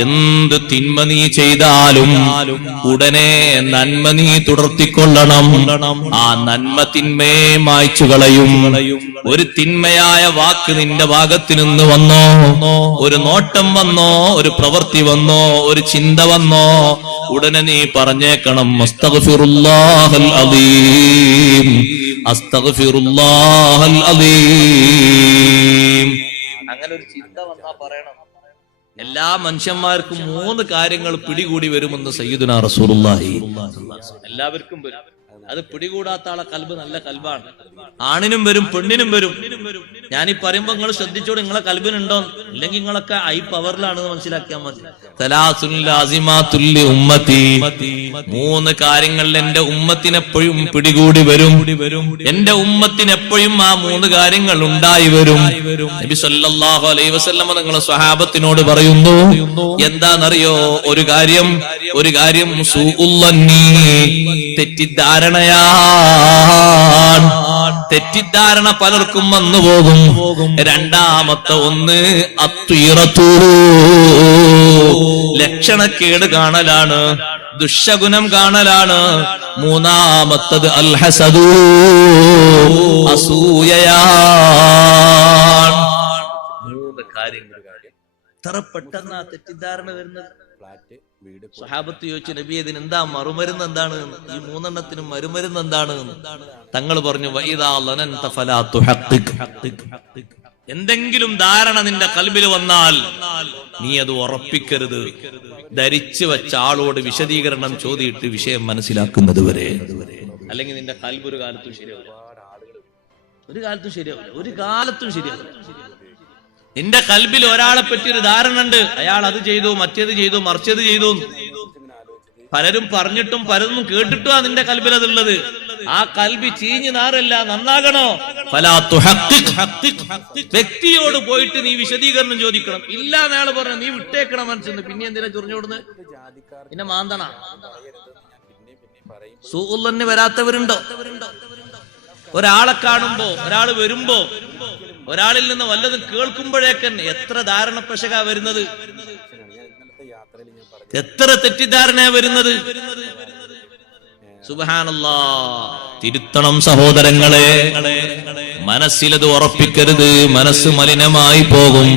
എന്ത് തിന്മ നീ ചെയ്താലും ഉടനെ നന്മ നീ തുടർത്തിക്കൊള്ളണം. ആ നന്മ തിന്മയെ മായ്ച്ചു കളയും. ഒരു തിന്മയായ വാക്ക് നിന്റെ ഭാഗത്ത് നിന്ന് വന്നോ? ഒരു നോട്ടം വന്നോ? ഒരു പ്രവൃത്തി വന്നോ? ഒരു ചിന്ത വന്നോ? ഉടനെ നീ പറഞ്ഞേക്കണം അസ്തഗ്ഫിറുല്ലാഹൽ അലീം അസ്തഗ്ഫിറുല്ലാഹൽ അലീം അങ്ങനെ ഒരു എല്ലാ മനുഷ്യന്മാർക്കും മൂന്ന് കാര്യങ്ങൾ പിടികൂടി വരുമെന്ന് സയ്യിദുന റസൂലുള്ളാഹി. എല്ലാവർക്കും വരും. അത് പിടികൂടാത്ത ആളെ കൽബ് നല്ല കൽബാണ്. ആണിനും വരും പെണ്ണിനും വരും. ഞാനീ പറയുമ്പോ നിങ്ങൾ ശ്രദ്ധിച്ചോട് നിങ്ങളെ കൽബിനുണ്ടോ? ഇല്ലെങ്കിൽ നിങ്ങളൊക്കെ ഐ പവറിലാണ് മനസ്സിലാക്കിയാൽ മതി. ഉമ്മത്തി. മൂന്ന് കാര്യങ്ങളിൽ എന്റെ ഉമ്മത്തിനെപ്പോഴും പിടികൂടി വരും. എന്റെ ഉമ്മത്തിനെപ്പോഴും ആ മൂന്ന് കാര്യങ്ങൾ ഉണ്ടായി വരും. നബി സല്ലല്ലാഹു അലൈഹി വസല്ലമ നിങ്ങളെ സ്വഹാബത്തിനോട് പറയുന്നു എന്താണെന്നറിയോ? ഒരു കാര്യം ഒരു കാര്യം. തെറ്റിദ്ധാരണയാ തെറ്റിദ്ധാരണയാണ്. തെറ്റിദ്ധാരണ പലർക്കും വന്നു പോകും. രണ്ടാമത്തെ ഒന്ന് അത്വീറത്തൂ ലക്ഷണക്കേട് കാണലാണ് ദുഷഗുണം കാണലാണ്. മൂന്നാമത്തത് അൽഹസദൂ. അസൂയയാണ് മൂന്ന് കാര്യങ്ങൾ. പെട്ടെന്ന് ആ തെറ്റിദ്ധാരണ വരുന്നത്? സഹാബത്ത് ചോദിച്ചു നബി ഇതിന് എന്താ മറുമരുന്ന് എന്താണ്? ഈ മൂന്നെണ്ണത്തിന് മറുമരുന്ന് എന്താണ്? തങ്ങൾ പറഞ്ഞു. എന്തെങ്കിലും ധാരണ നിന്റെ കൽബിൽ വന്നാൽ നീ അത് ഉറപ്പിക്കരുത്. ധരിച്ചു വെച്ച ആളോട് വിശദീകരണം ചോദിയിട്ട് വിഷയം മനസ്സിലാക്കുന്നത് വരെ. അല്ലെങ്കിൽ നിന്റെ കൽബ് ഒരു കാലത്തും ശരിയാവില്ല. ഒരു കാലത്തും ശരിയാവില്ല. ഒരു കാലത്തും ശരിയാവില്ല. നിന്റെ കൽബിൽ ഒരാളെ പറ്റി ഒരു ധാരണ ഉണ്ട് അയാൾ അത് ചെയ്തു മറ്റേത് ചെയ്തു മറിച്ചത് ചെയ്തു. പലരും പറഞ്ഞിട്ടും പലരും കേട്ടിട്ടും നിന്റെ കൽബിൽ അതുള്ളത്. ആ കൽബി ചീഞ്ഞു നാറല്ല നന്നാകണോ. വ്യക്തിയോട് പോയിട്ട് നീ വിശദീകരണം ചോദിക്കണം. ഇല്ല നാളെ പറഞ്ഞു നീ വിട്ടേക്കണം മനസ്സിന്ന് പിന്നെ എന്തിനാ ചൊറിഞ്ഞോടുന്ന് പിന്നെ മാന്തണ. പിന്നെ വരാത്തവരുണ്ടോ? ഒരാളെ കാണുമ്പോ ഒരാൾ വരുമ്പോ ഒരാളിൽ നിന്ന് വല്ലതും കേൾക്കുമ്പോഴേക്കൻ എത്ര ധാരണ പ്രശക വരുന്നത്? എത്ര തെറ്റിദ്ധാരണ വരുന്നത്? തിരുത്തണം സഹോദരങ്ങളെ. മനസ്സിലത് ഉറപ്പിക്കരുത്. മനസ്സ് മലിനമായി പോകും.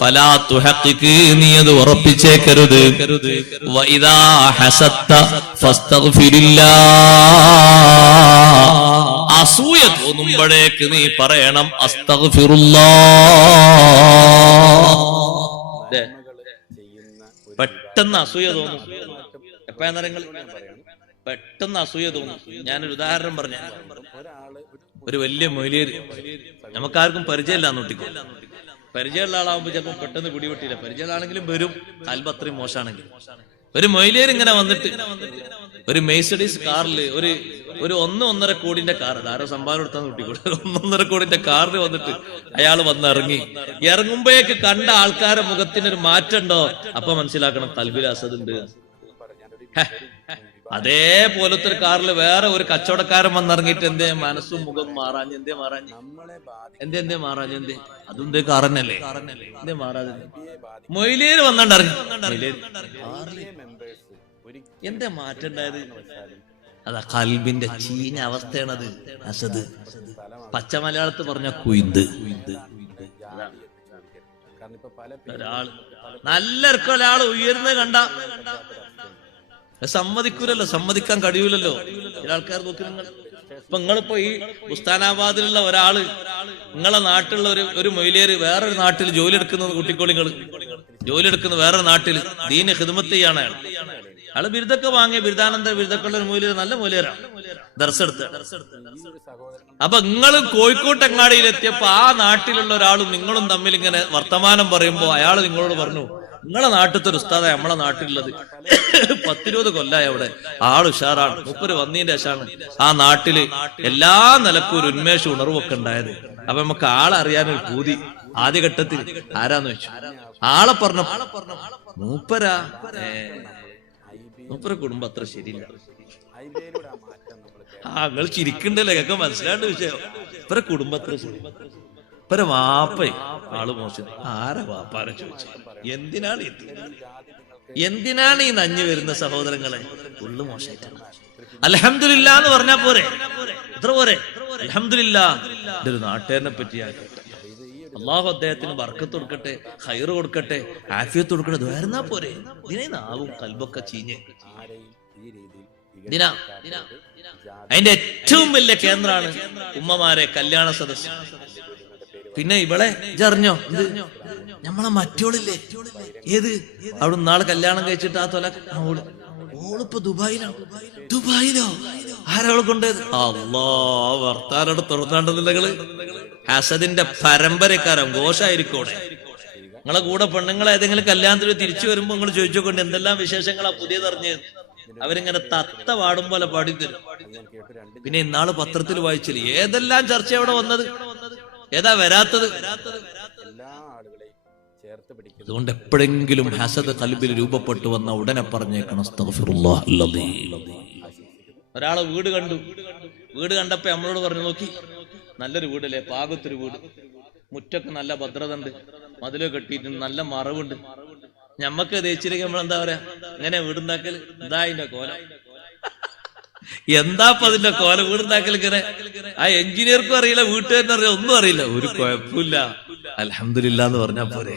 ഫലാ തുഹക്കിക്ക് നീ അത് ഉറപ്പിച്ചേക്കരുത്. വൈദാ ഹസത്ത ഫസ്തഗ്ഫിരില്ലാ. അസൂയ തോന്നുമ്പോഴേക്ക് നീ പറയണം ഒരു പെട്ടെന്ന് അസൂയ തോന്നും. എപ്പോഴാ പെട്ടെന്ന് അസൂയ തോന്നും. ഞാനൊരു ഉദാഹരണം പറഞ്ഞു ഒരു വലിയ മൊയിലേര് നമുക്കാർക്കും പരിചയമില്ല നോട്ടിക്കോ പരിചയമുള്ള ആളാവുമ്പോ ചിലപ്പോ പെട്ടെന്ന് പിടിപെട്ടില്ല. പരിചയമുള്ളാണെങ്കിലും വരും. കൽബ് അത്രയും മോശമാണെങ്കിൽ. ഒരു മൊയിലേര് ഇങ്ങനെ വന്നിട്ട് ഒരു മെയ്സഡീസ് കാറിൽ ഒരു ഒരു ഒന്ന് ഒന്നര കോടിന്റെ കാർ ആരോ സംഭാവന കൊടുത്താൽ നോട്ടിക്കോട്ടെ ഒന്നൊന്നര കോടിന്റെ കാറിൽ വന്നിട്ട് അയാൾ വന്ന് ഇറങ്ങി. ഇറങ്ങുമ്പോഴേക്ക് കണ്ട ആൾക്കാരെ മുഖത്തിന് ഒരു മാറ്റം ഉണ്ടോ അപ്പൊ മനസ്സിലാക്കണം കൽബിൽ ഹെ, അതേപോലത്തെ ഒരു കാറിൽ വേറെ ഒരു കച്ചവടക്കാരൻ വന്നിറങ്ങിയിട്ട് എന്തേ മനസ്സും മുഖം മാറാഞ്ഞ് എന്തേ മാറാഞ്ഞ്? എന്തേ എന്തേ മാറാഞ്ഞ് എന്തേ? അതും എന്തേ കാറന്നല്ലേ? എന്തേ മാറാതെ മൊയിലേര് വന്നിറങ്ങി. എന്തേ മാറ്റം ഉണ്ടായത്? അതാ കൽബിന്റെ ചീഞ്ഞ അവസ്ഥയാണത്. അസത് പച്ച മലയാളത്ത് പറഞ്ഞ കുയിന്ത് ഒരാൾ. നല്ല ഒരാൾ ഉയർന്ന് കണ്ട. സമ്മതിക്കൂലല്ലോ. സമ്മതിക്കാൻ കഴിയൂലല്ലോ. ചില ആൾക്കാർ നോക്കി നിങ്ങൾ. ഇപ്പൊ നിങ്ങളിപ്പോ ഈ ഉസ്താനാബാദിലുള്ള ഒരാൾ നിങ്ങളെ നാട്ടിലുള്ള ഒരു ഒരു മൊയിലേര് വേറൊരു നാട്ടിൽ ജോലി എടുക്കുന്നത് കുട്ടിക്കോളിങ്ങൾ ജോലി എടുക്കുന്ന വേറൊരു നാട്ടിൽ ദീന ഹിദ്മത്ത് ചെയ്യാണ് അയാൾ അയാൾ ബിരുദൊക്കെ വാങ്ങിയ ബിരുദാനന്ദ ബിരുദക്കുള്ള ഒരു മൂല്യ നല്ല മൂല്യരാണ് ദർശെടുത്ത് അപ്പൊ നിങ്ങൾ കോഴിക്കോട്ടെങ്ങാടിയിൽ എത്തിയപ്പോ ആ നാട്ടിലുള്ള ഒരാളും നിങ്ങളും തമ്മിൽ ഇങ്ങനെ വർത്തമാനം പറയുമ്പോ അയാൾ നിങ്ങളോട് പറഞ്ഞു നിങ്ങളെ നാട്ടിലത്തെ ഒരു ഉസ്താദ നമ്മളെ നാട്ടിലുള്ളത്. പത്തിരുപത് കൊല്ലായി അവിടെ. ആൾ ഉഷാറാണ്. മുപ്പര് വന്നീന്റെ ശേഷാണ് ആ നാട്ടിൽ എല്ലാ നിലക്കും ഒരു ഉന്മേഷ ഉണർവൊക്കെ ഉണ്ടായത്. അപ്പൊ നമുക്ക് ആളറിയാനൊരു പൂതി. ആദ്യഘട്ടത്തിൽ ആരാന്ന് വെച്ചു ആളെ പറഞ്ഞു മൂപ്പരാ? മൂപ്പര കുടുംബം അത്ര ശരിയില്ല. ആ നിങ്ങൾ ചിരിക്കണ്ടല്ലേ ഒക്കെ മനസ്സിലാണ്ട് വിഷയം ഇവരെ കുടുംബത്ര ശരി. ഒരു വാപ്പ ആൾ മോശം. ആരെ വാപ്പാരെ ചോദിച്ചു എന്തിനാണ് ഇത്? എന്തിനാണ് ഈ നഞ്ഞു വരുന്ന സഹോദരങ്ങളെ? ഉള്ളു മോശമായിട്ടാണ് അലഹമില്ല എന്ന് പറഞ്ഞാ പോരെ? എത്ര പോരെ? അലഹമില്ല ഇതൊരു നാട്ടുകാരനെ പറ്റിയാകട്ടെ. അള്ളാഹു അദ്ദേഹത്തിന് വർക്കത്ത് കൊടുക്കട്ടെ ഹൈർ കൊടുക്കട്ടെ ആഫിയത്ത് കൊടുക്കട്ടെ ദ്വാരുന്നാ പോരെ? നാവും കൽബൊക്കെ ചീഞ്ഞ്. ദിന അതിന്റെ ഏറ്റവും വലിയ കേന്ദ്രമാണ് ഉമ്മമാരെ കല്യാണ സദസ് പിന്നെ ഇവളെ ജറിഞ്ഞോ നമ്മളെ മറ്റോളില്ലേ? ഏത്? അവിടെ നാളെ കല്യാണം കഴിച്ചിട്ട് ആ തൊല ഓൾ. ഓളിപ്പോ ദുബായിലാണ് ദുബായിലോ? ആരാളെ കൊണ്ടേ അള്ളാ വർത്താനോട് തുറന്നാണ്ടെന്നുള്ളകൾ ഹസദിന്റെ പരമ്പരക്കാരൻ ഘോഷായിരിക്കോടെ? നിങ്ങളെ കൂടെ പെണ്ണുങ്ങളെ ഏതെങ്കിലും കല്യാണത്തിൽ തിരിച്ചു വരുമ്പോ നിങ്ങൾ ചോദിച്ചോക്കൊണ്ട് എന്തെല്ലാം വിശേഷങ്ങളാ പുതിയതറിഞ്ഞത് അവരിങ്ങനെ തത്ത പാടും പോലെ ഞാൻ പിന്നെ ഇന്നാൾ പത്രത്തിൽ വായിച്ചില്ല? ഏതെല്ലാം ചർച്ച അവിടെ വന്നത്? ഏതാ വരാത്തത്? അതുകൊണ്ട് എപ്പോഴെങ്കിലും ഹസദ് കൽബിൽ രൂപപ്പെട്ടു വന്ന ഉടനെ പറഞ്ഞേക്കണം. ഒരാളെ വീട് കണ്ടു. വീട് കണ്ടപ്പോ നമ്മളോട് പറഞ്ഞു നോക്കി നല്ലൊരു വീടല്ലേ? പാകത്തൊരു വീട്. മുറ്റൊക്കെ നല്ല ഭദ്രത ഉണ്ട് മതിലോ കെട്ടിയിട്ടുണ്ട്. നല്ല മറവുണ്ട്. ഞമ്മക്ക് തേച്ചിരിക്കും നമ്മൾ എന്താ പറയാ? ഇങ്ങനെ വീടുണ്ടാക്കൽ ഇതാ അതിന്റെ കോല. എന്താ ഇപ്പൊ അതിന്റെ കോല വീടുണ്ടാക്കൽ ഇങ്ങനെ? ആ എഞ്ചിനീയർക്കും അറിയില്ല വീട്ടുകാരനും അറിയില്ല ഒന്നും അറിയില്ല. ഒരു കുഴപ്പമില്ല. അലഹമില്ല എന്ന് പറഞ്ഞാ പോരെ.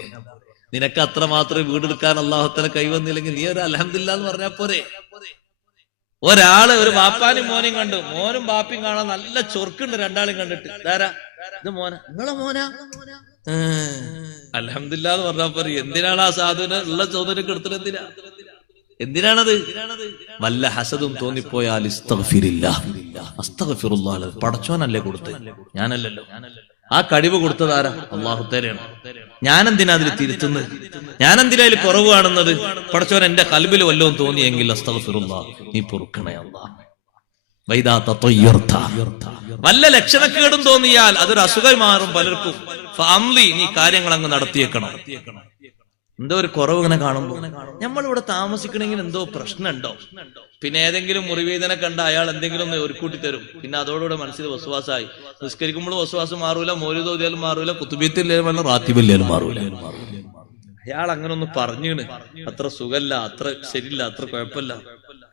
നിനക്ക് അത്ര മാത്രമേ വീടെടുക്കാൻ അള്ളാഹുത്തല കൈവന്നില്ലെങ്കിൽ നീ ഒരു അലഹമില്ല എന്ന് പറഞ്ഞാ പോരെ. ഒരാൾ ഒരു ബാപ്പാനും മോനും കണ്ടു. മോനും ബാപ്പയും കാണാൻ നല്ല ചൊറുക്കുണ്ട് രണ്ടാളും കണ്ടിട്ട്. ധാരാ ഇത് മോന. നിങ്ങളെ മോന? അലഹമില്ല എന്ന് പറ എന്തിനാണ് ആ സാധുവിന് ഉള്ള ചോദ്യം എടുത്തിട്ട് എന്തിനാ? എന്തിനാണത്? വല്ല ഹസദും തോന്നിപ്പോയാൽ. പടച്ചോനല്ലേ കൊടുത്ത് ഞാനല്ലല്ലോ. ആ കഴിവ് കൊടുത്തതാരാ അള്ളാഹുത്തേരാണ് ഞാൻ എന്തിനാ അതിൽ തിരുത്തുന്നത്? ഞാൻ എന്തിനാ അതിൽ കുറവ് കാണുന്നത്? പടച്ചോൻ എന്റെ കൽബിൽ വല്ലതും തോന്നിയെങ്കിൽ അസ്തഗ്ഫിറുല്ലാ. നീ പൊറുക്കണേ. വല്ല ലക്ഷണക്കേടും തോന്നിയാൽ അതൊരു അസുഖം മാറും പലർക്കും. ഫഅംലി, നീ കാര്യങ്ങൾ അങ്ങ് നടത്തിയേക്കണം. എന്തോ ഒരു കുറവ് ഇങ്ങനെ കാണുമ്പോ. നമ്മളിവിടെ താമസിക്കണമെങ്കിൽ എന്തോ പ്രശ്നമുണ്ടോ? പിന്നെ ഏതെങ്കിലും മുറിവേദന കണ്ട അയാൾ എന്തെങ്കിലും ഒന്ന് ഒരുക്കൂട്ടി തരും. പിന്നെ അതോടുകൂടെ മനസ്സിൽ വസുവാസായി. നിസ്കരിക്കുമ്പോൾ വസവാസം മാറൂല മോരുതോതിയാലും മാറൂല കുത്തുബീത്തില്ലാലും റാത്തിബില്ലാലും മാറൂല. അയാൾ അങ്ങനെ ഒന്ന് പറഞ്ഞീണ്. അത്ര സുഖല്ല അത്ര ശരിയില്ല അത്ര കുഴപ്പമില്ല.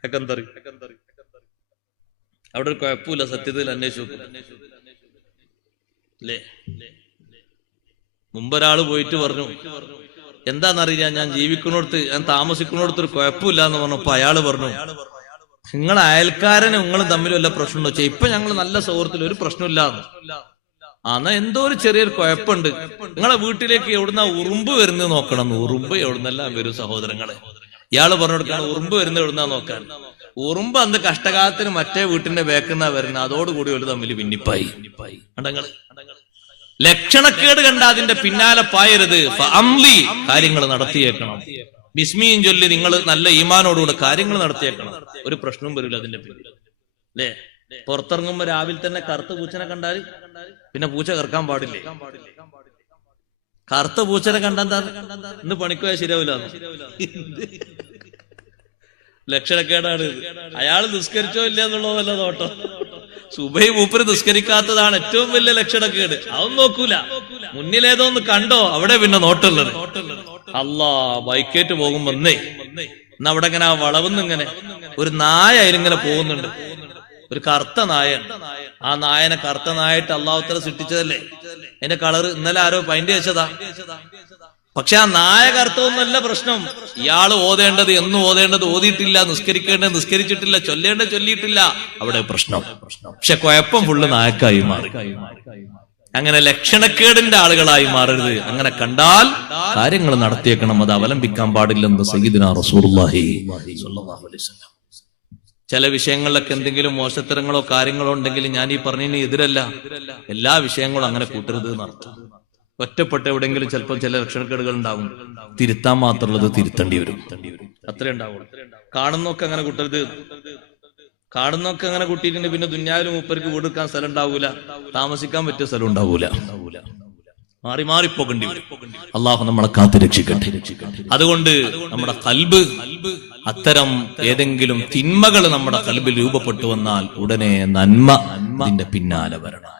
എക്കന്തറി അവിടെ ഒരു കുഴപ്പമില്ല സത്യത്തിൽ അന്വേഷിച്ചു അല്ലേ മുമ്പൊരാൾ പോയിട്ട് പറഞ്ഞു എന്താണെന്നറിയാ ഞാൻ ജീവിക്കുന്നിടത്ത് ഞാൻ താമസിക്കുന്നിടത്ത് ഒരു കുഴപ്പമില്ല എന്ന് പറഞ്ഞപ്പോ അയാൾ പറഞ്ഞു നിങ്ങൾ അയൽക്കാരനും നിങ്ങളും തമ്മിലും വല്ല പ്രശ്നമുണ്ടോ? വെച്ചാൽ ഇപ്പൊ ഞങ്ങൾ നല്ല സൗഹൃദത്തിൽ ഒരു പ്രശ്നമില്ല എന്നാ എന്തോ ഒരു ചെറിയൊരു കുഴപ്പമുണ്ട്. നിങ്ങളെ വീട്ടിലേക്ക് എവിടുന്ന ഉറുമ്പ് വരുന്നത് നോക്കണം. ഉറുമ്പ് എവിടുന്നെല്ലാം വരും സഹോദരങ്ങളെ? ഇയാൾ പറഞ്ഞു കൊടുക്കണം ഉറുമ്പ് വരുന്നത് എവിടുന്നാ നോക്കാൻ? ഉറുമ്പ് അന്ന് കഷ്ടകാലത്തിന് മറ്റേ വീട്ടിന്റെ ബേക്കുന്ന വരുന്നത്. അതോടുകൂടി ഒരു തമ്മിൽ അണ്ടങ്ങൾ ലക്ഷണക്കേട് കണ്ട അതിന്റെ പിന്നാലെ പായരുത്. ഫഅംലി, കാര്യങ്ങൾ നടത്തിയേക്കണം. ബിസ്മിയും ചൊല്ലി നിങ്ങൾ നല്ല ഈമാനോടുകൂടെ കാര്യങ്ങൾ നടത്തിയേക്കണം. ഒരു പ്രശ്നവും വരില്ല അതിന്റെ പിന്നിൽ അല്ലേ? പുറത്തിറങ്ങുമ്പോ രാവിലെ തന്നെ കറുത്ത പൂച്ചനെ കണ്ടാൽ പിന്നെ പൂച്ച കറക്കാൻ പാടില്ലേ? കറുത്ത പൂച്ചനെ കണ്ടെന്താ? ഇന്ന് പണിക്കോയാ ശരിയാവില്ല ലക്ഷണക്കേടാണ് അയാൾ നിസ്കരിച്ചോ ഇല്ല എന്നുള്ളതല്ല നോട്ടോ. സുബൈ മൂപ്പര് നിസ്കരിക്കാത്തതാണ് ഏറ്റവും വലിയ ലക്ഷണക്കേട്. അതൊന്നും നോക്കൂല. മുന്നിലേതോ ഒന്ന് കണ്ടോ അവിടെ പിന്നെ നോട്ടുള്ളത്. അല്ലാ ബൈക്കേറ്റ് പോകുമ്പോ എന്നേ ഇന്ന് അവിടെ ഇങ്ങനെ ആ വളവുന്ന് ഇങ്ങനെ ഒരു നായ അതിലിങ്ങനെ പോകുന്നുണ്ട്. ഒരു കറുത്ത നായ ആ നായനെ കറുത്ത നായായിട്ട് അള്ളാഹുത്തല സൃഷ്ടിച്ചതല്ലേ? അതിന്റെ കളറ് ഇന്നലെ ആരോ പൈന്റ് വെച്ചതാ പക്ഷെ ആ നായ കറുത്തൊന്നല്ല പ്രശ്നം. ഇയാൾ ഓതേണ്ടത് എന്നും ഓതേണ്ടത് ഓതിയിട്ടില്ല നിസ്കരിക്കേണ്ടത് നിസ്കരിച്ചിട്ടില്ല ചൊല്ലേണ്ട ചൊല്ലിയിട്ടില്ല. അവിടെ പ്രശ്നം. പക്ഷെ കുഴപ്പം ഫുള്ള് നായക്കായി മാറി. അങ്ങനെ ലക്ഷണക്കേടിന്റെ ആളുകളായി മാറരുത്. അങ്ങനെ കണ്ടാൽ കാര്യങ്ങൾ നടത്തിയേക്കണം. അത് അവലംബിക്കാൻ പാടില്ലെന്ന് സയ്യിദിന വസല്ലം. ചില വിഷയങ്ങളിലൊക്കെ എന്തെങ്കിലും മോശത്തരങ്ങളോ കാര്യങ്ങളോ ഉണ്ടെങ്കിൽ ഞാൻ ഈ പറഞ്ഞതിന് എതിരല്ല. എല്ലാ വിഷയങ്ങളും അങ്ങനെ കൂട്ടരുത് എന്നർത്ഥം ഒറ്റപ്പെട്ട എവിടെയെങ്കിലും ചിലപ്പോൾ ചില ലക്ഷണക്കേടുകൾ ഉണ്ടാവും. തിരുത്താൻ മാത്രമുള്ളത് തിരുത്തേണ്ടി വരും. അത്രേ ഉണ്ടാവുള്ളൂ. കാണുന്നൊക്കെ അങ്ങനെ കൂട്ടരുത്. കാണുന്നൊക്കെ അങ്ങനെ കൂട്ടിയിട്ടുണ്ട് പിന്നെ ദുന്യാവിൽ മൂപ്പർക്ക് വീടെടുക്കാൻ സ്ഥലം ഉണ്ടാവൂല. താമസിക്കാൻ പറ്റിയ സ്ഥലം ഉണ്ടാവൂല. മാറി മാറി പോകണ്ടി അള്ളാഹു നമ്മളെ കാത്തു രക്ഷിക്കട്ടെ അതുകൊണ്ട് നമ്മുടെ കൽബ് അത്തരം ഏതെങ്കിലും തിന്മകൾ നമ്മുടെ കൽബിൽ രൂപപ്പെട്ടു വന്നാൽ ഉടനെ നന്മ അതിന്റെ പിന്നാലെ വരണം.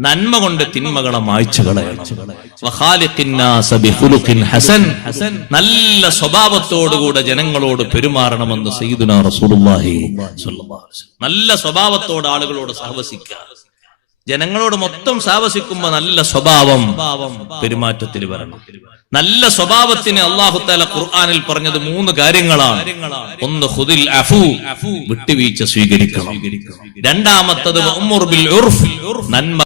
നന്മ കൊണ്ട് തിന്മകളെ മായ്ച്ചു ഹസൻ. നല്ല സ്വഭാവത്തോടുകൂടെ ജനങ്ങളോട് പെരുമാറണമെന്ന് സയ്യിദുനാ റസൂലുള്ളാഹി. നല്ല സ്വഭാവത്തോട് ആളുകളോട് സഹവസിക്കുക. ജനങ്ങളോട് മൊത്തം സാവസിക്കുമ്പോ നല്ല സ്വഭാവം പെരുമാറ്റത്തിൽ വരണം. നല്ല സ്വഭാവത്തിന് അള്ളാഹുത്താല ഖുർആാനിൽ പറഞ്ഞത് മൂന്ന് കാര്യങ്ങളാണ്. ഒന്ന് ഹുദിൽ അഫു വിട്ടുവീഴ്ച സ്വീകരിക്കണം. രണ്ടാമത്തത് നന്മ